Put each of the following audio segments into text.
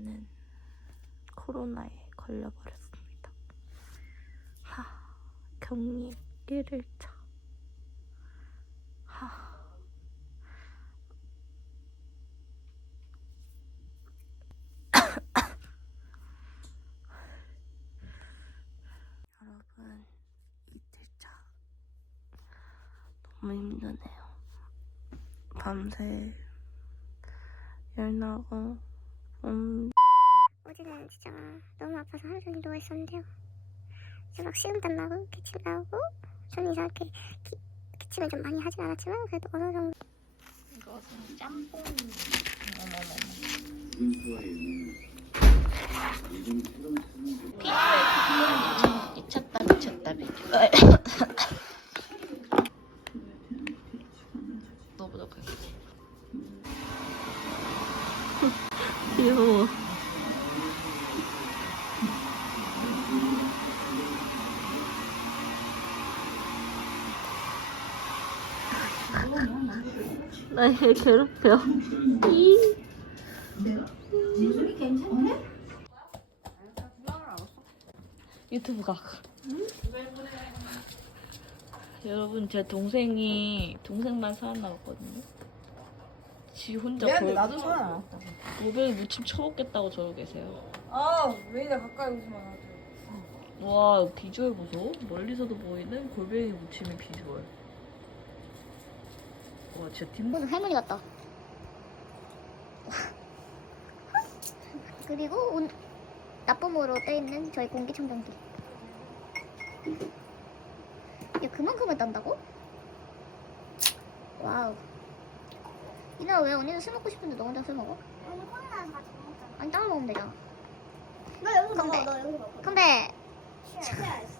저는 코로나에 걸려버렸습니다. 하, 격리 1일차. 하. 여러분, 이틀차. 너무 힘드네요. 밤새 열 나고 음, 어제는 진짜 너무 아파서 하루 종일 누워있었는데요. 이제 막 식은땀 나고 기침 나고 저는 이상하게 기, 기침을 좀 많이 하진 않았지만 그래도 어느 정도 이것은 짬뽕. 어머머머. 미쳤다 미쳤다 미쳤다. 너보다 크 귀여워. 나얘 괴롭혀. 이. 유튜브 각. 여러분 제 동생이 동생만 살아나왔거든요. 지 혼자 골, 나도 살아남았다 골뱅이 무침 쳐먹겠다고 저러고 계세요. 아 왜 이래 가까이 오지마 나도 와 비주얼 보소. 멀리서도 보이는 골뱅이 무침의 비주얼. 와 진짜 뒷 무슨 할머니 같다. 그리고 온, 나쁨으로 떼있는 저희 공기청정기. 이게 그만큼을 딴다고? 와우. 이나 왜 언니는 술 먹고 싶은데 너 혼자 술 먹어? 오늘 코로나는 같이 못 먹잖아. 아니 따로 먹으면 되잖아. 너 여기서 근데- 먹어. 너 여기서 먹어. 근데 쉬어야지.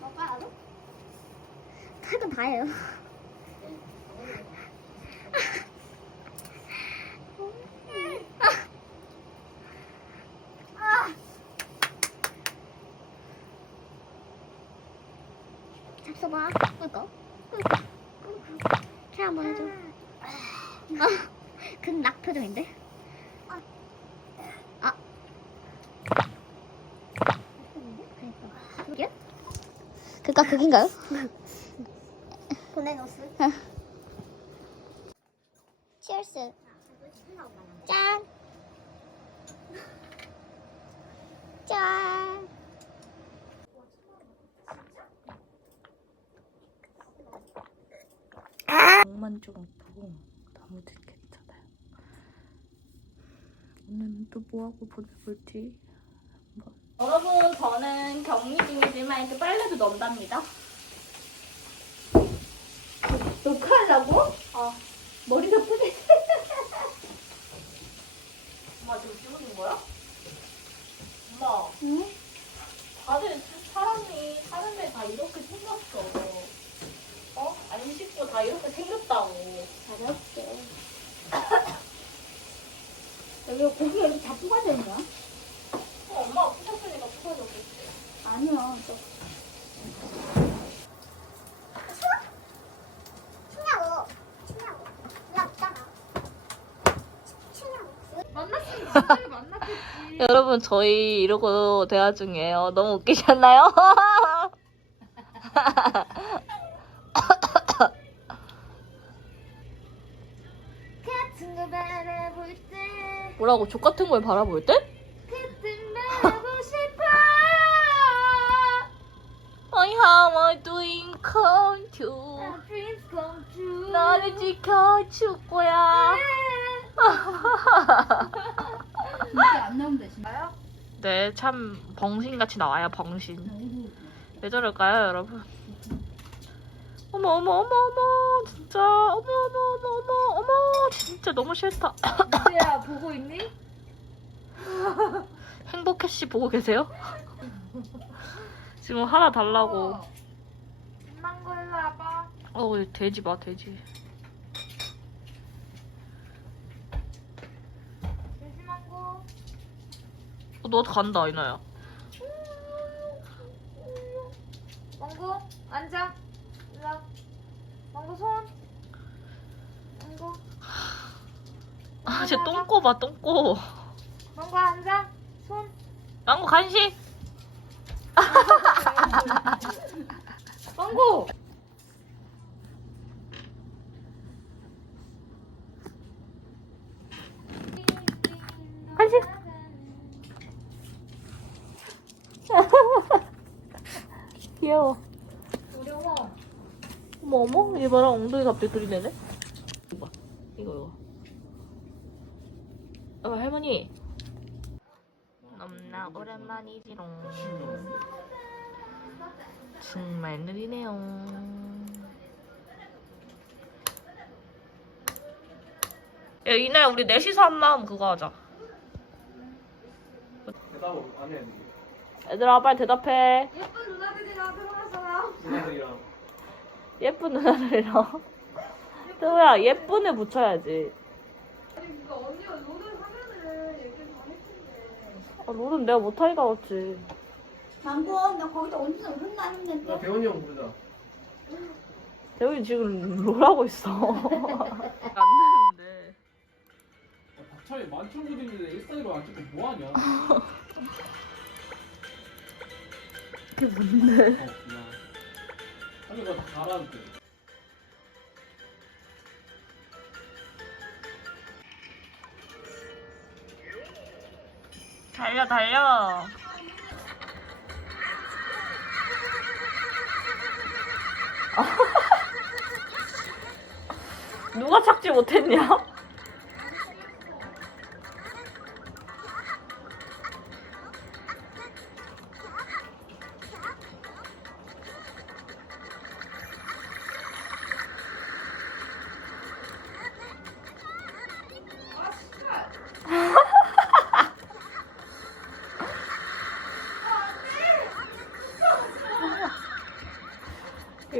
먹까 나도? 탈건 다 해요. 잡숴봐. 그니까. Care 한번 해줘. 아, 근낙 표정인데? 아. 그게? 그니까 그긴가요? 보내놓스. 치얼스. 짠. 짠. 목만 좀 아프고 나머지 괜찮아요. 오늘은 또 뭐하고 보내볼지 한번. 여러분 저는 격리 중이지만 이렇게 빨래도 넣는답니다. 녹화하려고? 어. 머리가 뿌리. 엄마 지금 찍는 거야? 엄마. 응? 다들 사람이 사는 데다 이렇게 생겼어. 어? 안 씻고 다 이렇게 생겼다고. 잘해볼게. 여기 고기가 이렇게 다 뿌가져 있냐? 어, 엄마가 부셨으니까 부서졌겠지. 아니야. 또. 여러분 저희 이러고 대화 중이에요. 너무 웃기지 않나요? 뭐라고 족 같은 걸 바라볼 때? 싶어. I have a dream come true. Dreams come true. 나를 지켜줄 거야. 진짜 안 나오면 되신가요? 네, 참 벙신같이 나와요, 벙신. 왜 저럴까요, 여러분? 어머, 어머, 어머, 어머, 진짜, 어머, 어머, 어머, 어머, 어머, 진짜 너무 싫다. 이제야 보고 있니? 행복해 씨 보고 계세요? 지금 하나 달라고. 망고 일로 와봐 어, 돼지 마, 돼지. 돼지 망고 어, 너 간다, 이나야. 망고 앉아 와. 망고 손 망고 아, 쟤 똥꼬 봐, 똥꼬. 망고 앉아. 손. 망고 간식. 망고. 간식. 귀여워. 어려워. 어머 어머 얘 봐라 엉덩이 갑자기 들이대네. 이거 봐. 이거 이거. 어 할머니. 넘나 오랜만이지롱. 정말 느리네요. 야 이날 우리 넷이서 한 마음 그거 하자. 대답 안 해. 얘들아 빨리 대답해. 예쁜 누나들이랑 들어갔잖아. 누나들이랑 예쁜 누나들이랑. 또야 예쁜 애 붙여야지. 아니 그니까 언니가 노는 하면은 얘기 좀 했는데. 아, 롤은 내가 못하니까 그렇지. 망고 너 거기서 언제 혼나는데 나 배원이 형 부르자. 대훈이 지금 롤하고 있어. 안 되는데. 박차에 만천 그림인데 일사이로 안 찍고 뭐하냐? 어, 그게 뭔데? 그냥. 아니 다 가라앉게. 달려 달려. 누가 찾지 못했냐?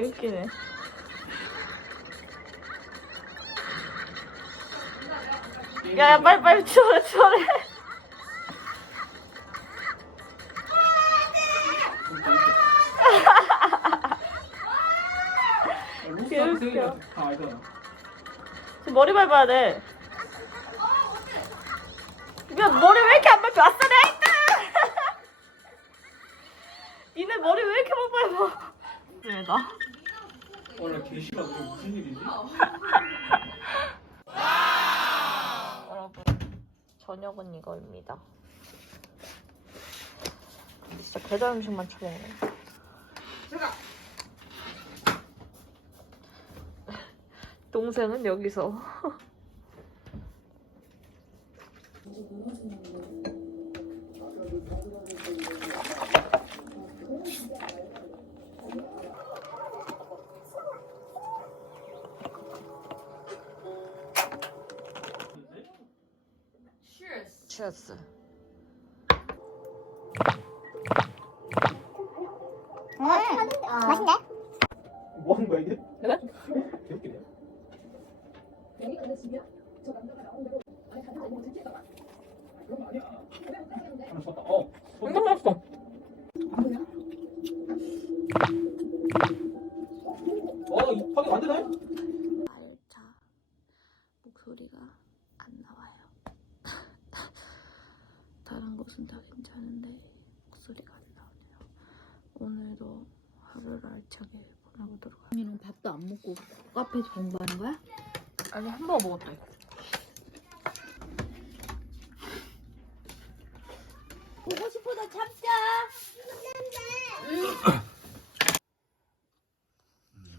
웃기네. 야 야 빨리 빨리 치워래 치워래. 로스한테 생일이라 다 알잖아. 지금 머리 밟아야 돼. 야 머리 왜 이렇게 안 밟혀? 아싸 내 있다. 니네 머리 왜 이렇게 못 밟아? 왜나? 원래 개시가 그게 무슨 일이지? 여러분 저녁은 이거입니다. 진짜 배달 음식만 처먹네. 동생은 여기서. 치 다른 곳은 다 괜찮은데 목소리가 안 나오네요. 오늘도 하루를 알차게 보내보도록 할게요. 언니는 밥도 안 먹고 카페에서 공부하는 거야? 아니 한번 먹었대. 보고 싶어서 참자.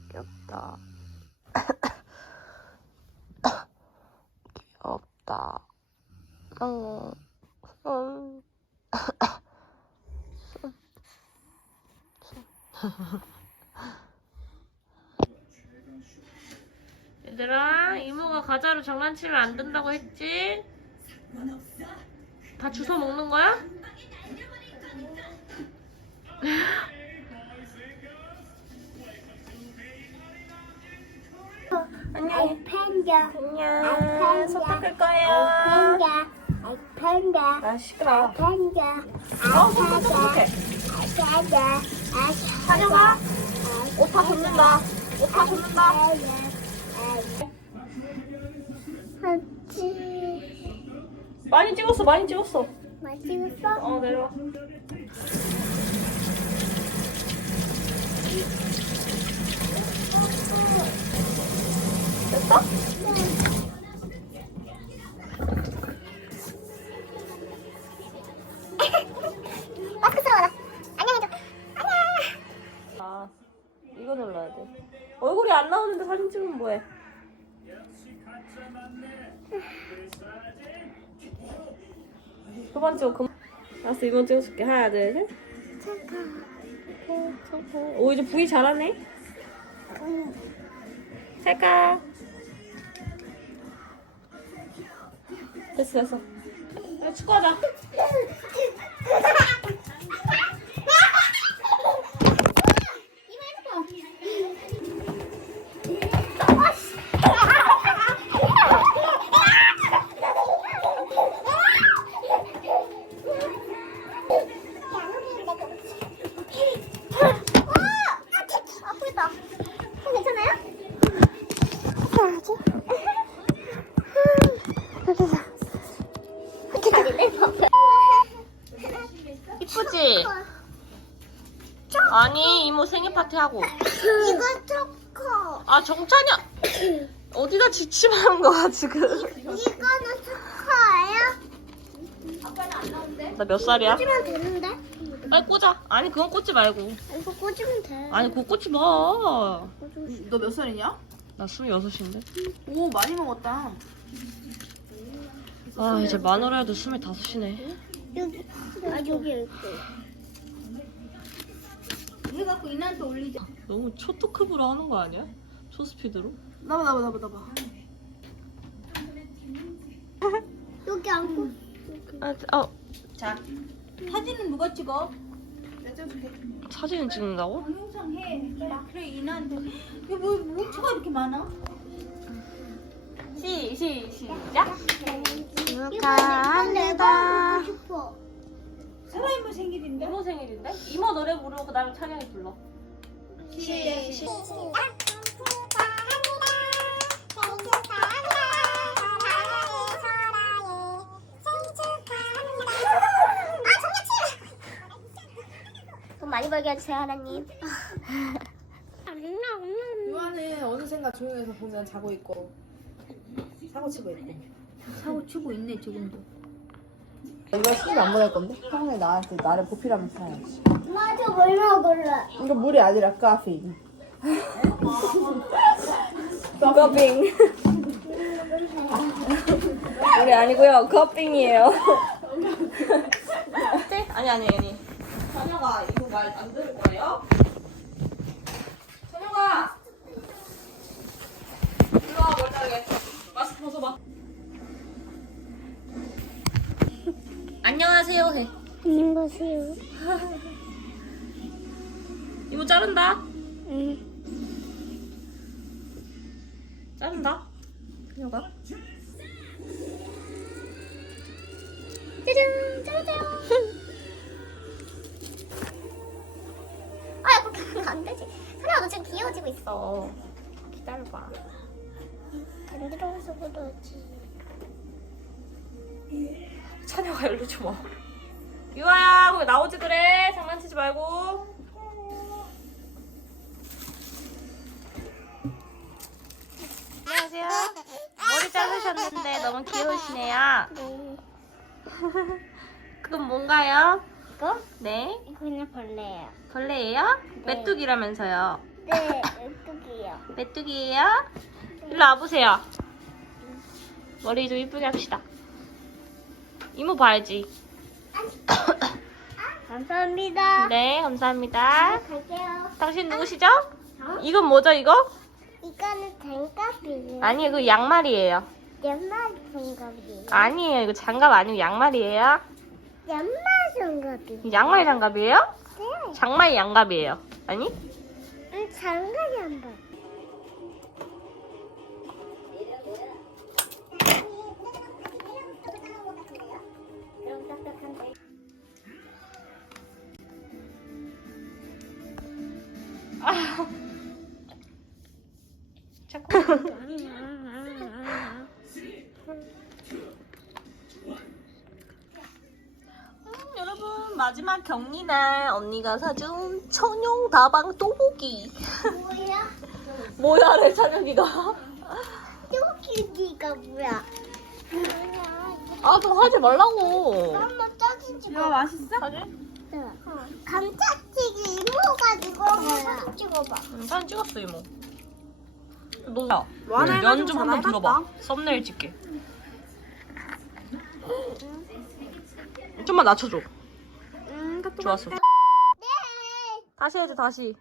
귀엽다. 귀엽다. 응. 응. 얘들아, 이모가 과자로 장난치면 안 된다고 했지? 다 주워 먹는 거야? 아이 팬다 안녕. 손 닦을 거예요. 팬다 아이 팬다 아, 시끄러. 팬다 어, 손 닦을게. 아자자 다녀가. 옷다 젖는다. 옷다 젖는다. 하지 많이 찍었어 많이 찍었어. 많이 찍었어? 어 내려와. 됐어? 마스크 쓰러워라 안녕 해줘 안녕. 아 이거 눌러야 돼. 얼굴이 안 나오는데 사진 찍으면 뭐해 그만 찍어 그만. 알았어 이번 찍어줄게. 하나 둘셋. 오 이제 부위 잘하네? 찰까 됐어 됐어. 야, 축구하자 이쁘지? 아니 이모 생일 파티 하고 이거 초코. 아 정찬이야 어디다 지침하는 거야 지금 이거는 초코예요? 나 몇 살이야? 꽂으면 되는데? 빨리 꽂아 아니 그건 꽂지 말고 이거 꽂으면 돼. 아니 그거 꽂지 마나 너몇 살이냐? 스물여섯인데 오 많이 먹었다. 아 이제 마누라 해도 스물다섯이네 여기, 아, 여기 있고. 이거 갖고 인한테 올리자. 너무 초토크브로 하는 거 아니야? 초스피드로? 나봐 나봐 나봐 나봐. 여기 안고. 아, 어, 자 사진은 누가 찍어? 사진을 찍는다고? 동영상 해. 그래 인한테. 이거 뭐 뭉치가 이렇게 많아? 시, 시, 시작 축하합니다. 싶어. 사라이모 생일인데? 이모 생일인데? 이모 노래 부르고 그 다음에 찬영이 불러 시. 시. 돈 많이 벌게 해주세요 하나님. 유아는 어느샌가 조용해서 보면 자고 있고 사고 치고 있고 사고 치고 있네 지금도. 이거 신경 안 보낼 건데? 평소에 나한테 나를 보필하면서 살아야지 맞아 뭘 먹을래? 이거 물이 아니라 카페인 커핑 우리 아니고요 커핑이에요 어때? 아니 아니 아니 찬영아 이거 말 안 들을 거예요? 찬영아 일로 와 멀쩡하게 벗어봐 안녕하세요 해 안녕하세요. 이모 자른다 응. 자른다 찬영아 짜잔, 짜잔. 아, 그렇게 하면 안 되지. 선아, 너 지금 귀여워지고 있어. 기다려봐 간지러워서 그러지. 찬영아 일로 좀 와. 유아야 거기 나오지 그래 장난치지 말고 안녕하세요 머리 자르셨는데 너무 귀여우시네요 네. 그건 뭔가요? 이거? 네 이거 그냥 벌레예요. 벌레예요? 네. 메뚜기라면서요 네, 뚜기요. 메뚜기예요? 일로 와보세요 머리 좀 이쁘게 합시다 이모 봐야지 감사합니다. 네 감사합니다 갈게요. 당신 누구시죠? 이건 뭐죠 이거? 이거는 장갑이에요. 아니에요 그 양말이에요 연말 장갑이에요. 아니에요 이거 장갑 아니고 양말이에요 연말 장갑이에요. 이 양말 장갑이에요? 네. 장말 양갑이에요 아니? 응, 장갑이 안 자꾸 여러분 마지막 격리날 언니가 사준 천용 다방 또보기 뭐야? 뭐야래 찬영이가 또보기가 뭐야? 아 좀 하지 말라고 엄마 짜증 야, 맛있어? 하지? 감자 사진 찍어봐. 응, 사진 찍었어 이모. 너 야, 하나 면좀 한번 들어봐. 썸네일 찍게. 좀만 낮춰줘. 음, 좋았어. 네. 다시 해줘 다시.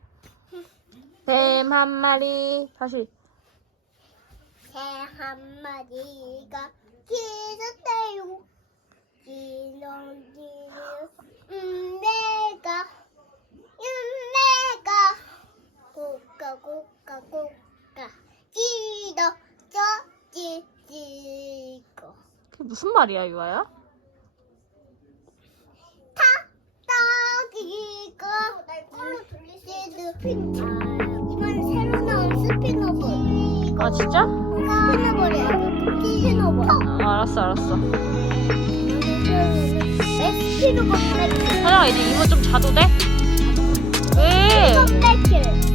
뱀 한 마리 다시. 새한 마리가 기었대요. 기렁기를 음 내가 음 내가 고가 고가 고가 찌더 쪄찌 찌고 그게 무슨 말이야 유아야? 딱이고 시드 이건 새로 나온 스피너볼 아 진짜? 스피너볼이야 스피너볼 아, 알았어 알았어. 스피너볼 사장아 이제 이모 좀 자도 돼? 왜? 백킬